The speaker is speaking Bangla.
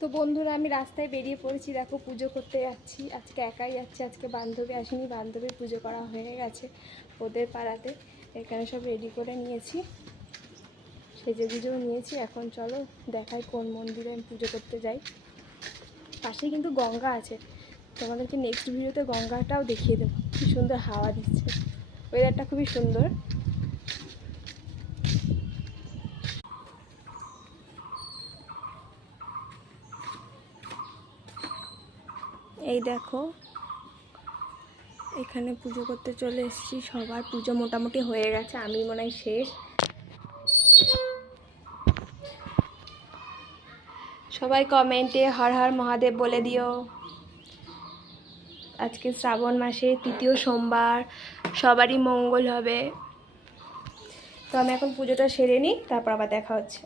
তো বন্ধুরা আমি রাস্তায় বেরিয়ে পড়েছি, দেখো পুজো করতে যাচ্ছি। আজকে একাই যাচ্ছি, আজকে বান্ধবী আসেনি, বান্ধবীর পুজো করা হয়ে গেছে ওদের পাড়াতে। এখানে সব রেডি করে নিয়েছি, সেজে গুজেও নিয়েছি। এখন চলো দেখাই কোন মন্দিরে আমি পুজো করতে যাই। পাশে কিন্তু গঙ্গা আছে, তোমাদেরকে নেক্সট ভিডিওতে গঙ্গাটাও দেখিয়ে দেবো। কি সুন্দর হাওয়া দিচ্ছে, ওয়েদারটা খুবই সুন্দর। এই দেখো এখানে পুজো করতে চলে এসেছি। সবার পুজো মোটামুটি হয়ে গেছে, আমি মনে হয় শেষ। সবাই কমেন্টে হর হর মহাদেব বলে দিও। আজকে শ্রাবণ মাসের 3য় সোমবার, সবারই মঙ্গল হবে। তো আমি এখন পুজোটা সেরে নিই, তারপর আবার দেখা হচ্ছে।